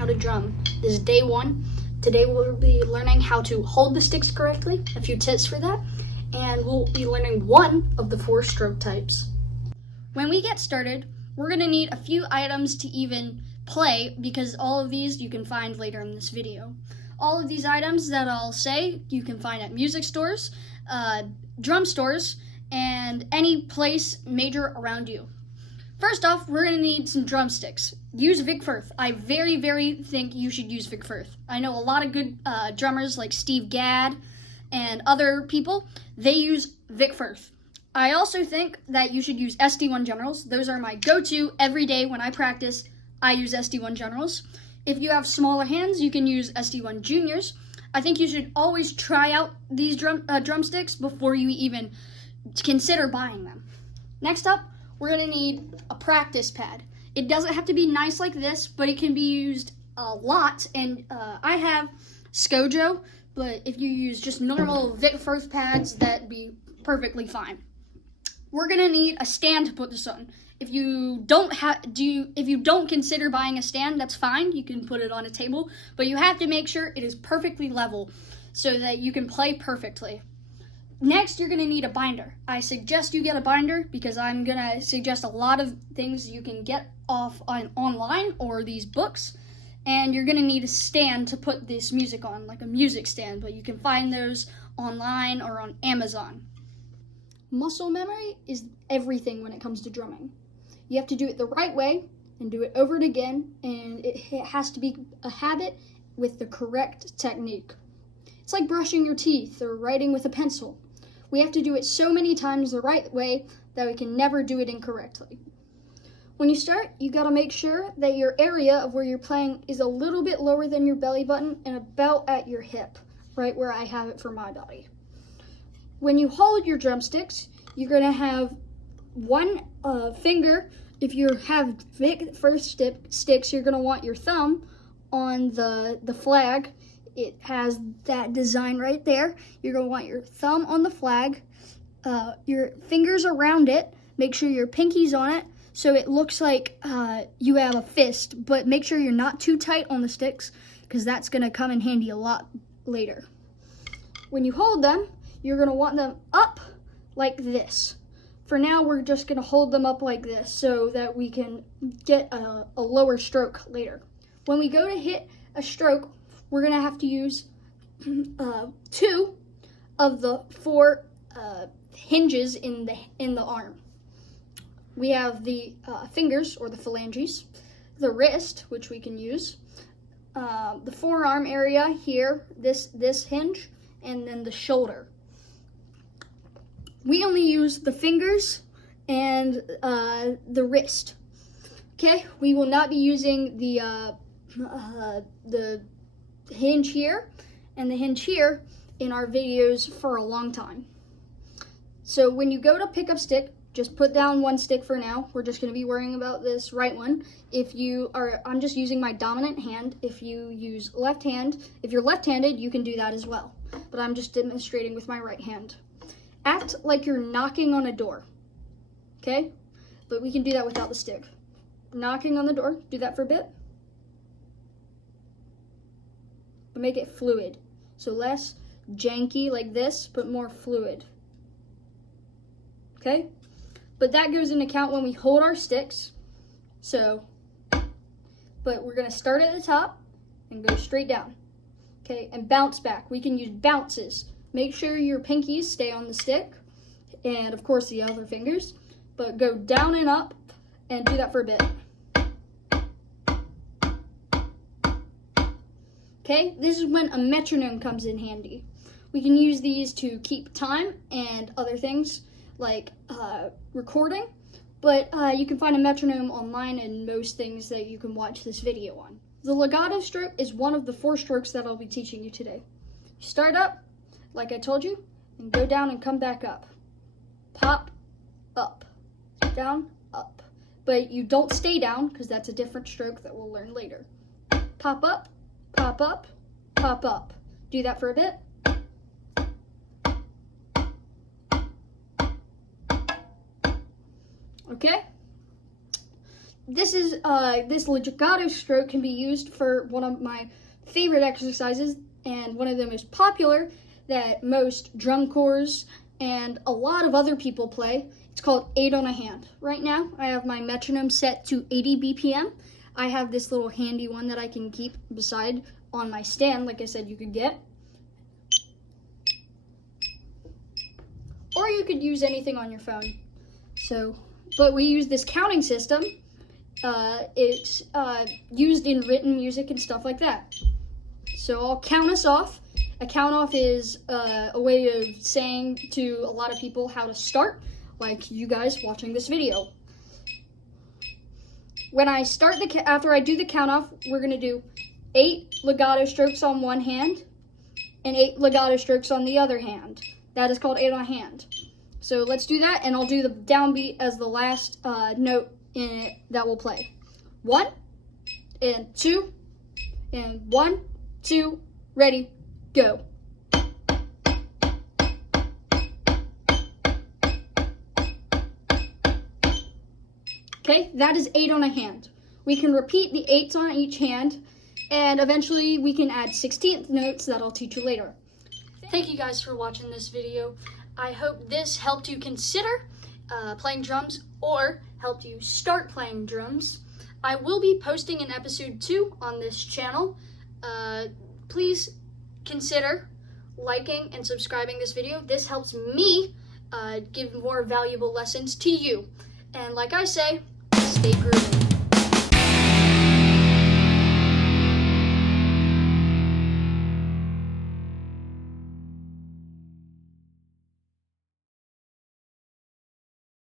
how to drum. This is day 1. Today we'll be learning how to hold the sticks correctly, a few tips for that, and we'll be learning one of the 4 stroke types. When we get started, we're going to need a few items to even play, because all of these you can find later in this video. All of these items that I'll say you can find at music stores, drum stores, and any place major around you. First off, we're going to need some drumsticks. Use Vic Firth. I very think you should use Vic Firth. I know a lot of good drummers like Steve Gadd and other people. They use Vic Firth. I also think that you should use SD1 Generals. Those are my go-to every day when I practice. I use SD1 Generals. If you have smaller hands, you can use SD1 Juniors. I think you should always try out these drumsticks before you even consider buying them. Next up, we're going to need a practice pad. It doesn't have to be nice like this, but it can be used a lot. And I have Scojo, but if you use just normal Vic Firth pads, that'd be perfectly fine. We're going to need a stand to put this on. If you don't consider buying a stand, that's fine. You can put it on a table, but you have to make sure it is perfectly level so that you can play perfectly. Next, you're going to need a binder. I suggest you get a binder because I'm going to suggest a lot of things you can get online or these books. And you're going to need a stand to put this music on, like a music stand, but you can find those online or on Amazon. Muscle memory is everything when it comes to drumming. You have to do it the right way and do it over and again, and it has to be a habit with the correct technique. It's like brushing your teeth or writing with a pencil. We have to do it so many times the right way that we can never do it incorrectly. When you start, you gotta make sure that your area of where you're playing is a little bit lower than your belly button and about at your hip, right where I have it for my body. When you hold your drumsticks, you're gonna have one finger. If you have Vic Firth sticks, you're gonna want your thumb on the flag. It has that design right there. You're going to want your thumb on the flag, your fingers around it. Make sure your pinky's on it so it looks like you have a fist, but make sure you're not too tight on the sticks because that's going to come in handy a lot later. When you hold them, you're going to want them up like this. For now, we're just going to hold them up like this so that we can get a lower stroke later. When we go to hit a stroke, we're going to have to use 2 of the 4 hinges in the arm. We have the fingers, or the phalanges, the wrist, which we can use, the forearm area here, this hinge, and then the shoulder. We only use the fingers and the wrist. Okay, we will not be using the hinge here and the hinge here in our videos for a long time. So when you go to pick up stick, just put down one stick for now. We're just going to be worrying about this right one. I'm just using my dominant hand. If you use left hand, if you're left-handed, you can do that as well. But I'm just demonstrating with my right hand. Act like you're knocking on a door, okay? But we can do that without the stick. Knocking on the door, do that for a bit. But make it fluid. So less janky like this, but more fluid. Okay? But that goes into account when we hold our sticks. So, but we're gonna start at the top and go straight down. Okay, and bounce back. We can use bounces. Make sure your pinkies stay on the stick, and of course the other fingers, but go down and up and do that for a bit. Okay, this is when a metronome comes in handy. We can use these to keep time and other things like recording, but you can find a metronome online and most things that you can watch this video on. The legato stroke is one of the 4 strokes that I'll be teaching you today. You start up, like I told you, and go down and come back up. Pop, up, down, up. But you don't stay down because that's a different stroke that we'll learn later. Pop up, pop up, pop up. Do that for a bit. Okay? this legato stroke can be used for one of my favorite exercises, and one of the most popular that most drum corps and a lot of other people play. It's called 8 on a hand. Right now, I have my metronome set to 80 BPM. I have this little handy one that I can keep beside on my stand, like I said you could get. Or you could use anything on your phone. But we use this counting system. It's used in written music and stuff like that. So I'll count us off. A count off is a way of saying to a lot of people how to start, like you guys watching this video. When I start after I do the count off, we're gonna do 8 legato strokes on one hand and 8 legato strokes on the other hand. That is called 8 on a hand. So let's do that, and I'll do the downbeat as the last note in it that we'll play. 1 and 2 and 1, 2, ready, go. Okay, that is 8 on a hand. We can repeat the 8s on each hand, and eventually we can add 16th notes that I'll teach you later. Thank you guys for watching this video. I hope this helped you consider playing drums or helped you start playing drums. I will be posting an episode 2 on this channel. Please consider liking and subscribing this video. This helps me give more valuable lessons to you. And like I say, stay grooving.